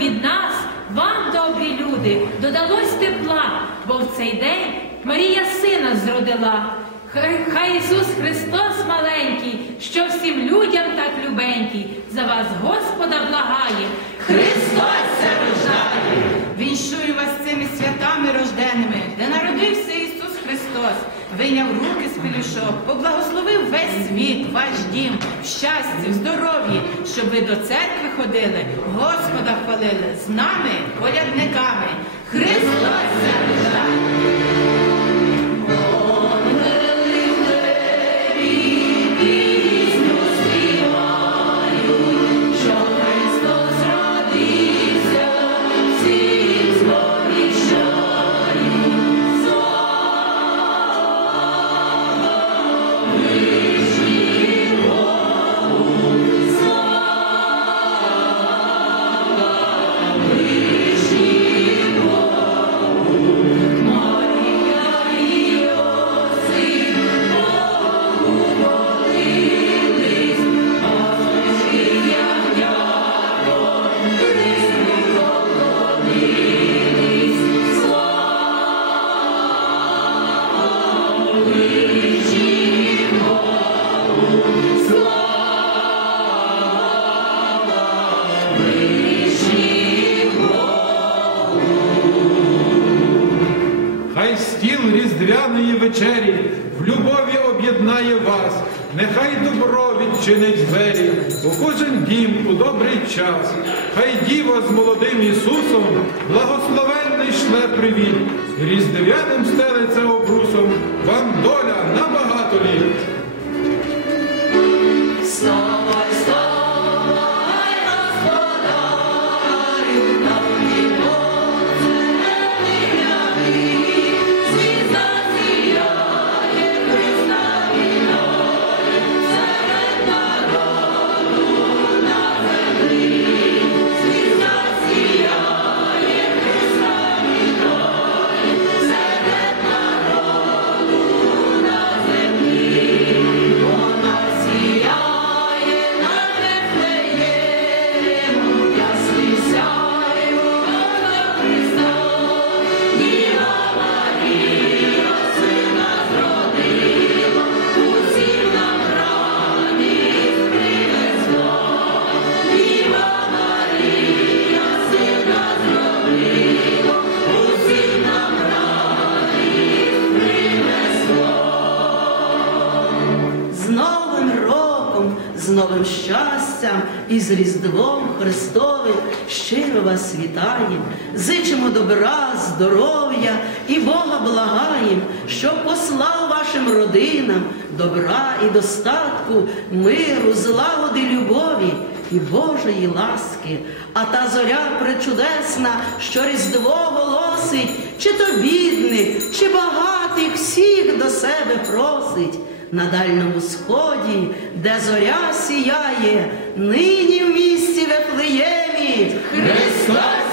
від нас, вам, добрі люди, додалось тепла, бо в цей день Марія сина зродила. Хай, хай Ісус Христос маленький, що всім людям так любенький, за вас Господа благає. Христос вийняв руки з пелюшок, поблагословив весь світ, ваш дім, в щасті, в здоров'ї, щоб ви до церкви ходили, Господа хвалили з нами, порядниками. Христос Хай стіл різдвяної вечері в любові об'єднає вас, нехай добро відчинить двері у кожен дім у добрий час. Хай діва з молодим Ісусом благословенний шле привіт, різдвяним стелиться обрусом, вам доля на багато літ. Щастям і з Різдвом Христовим щиро вас вітаєм, зичимо добра, здоров'я і Бога благаєм, щоб послав вашим родинам добра і достатку, миру, злагоди, любові і Божої ласки. А та зоря пречудесна, що Різдво голосить, чи то бідних, чи багатих всіх до себе просить. На дальньому сході, де зоря сіяє, нині в місті Вефлеємі. Христос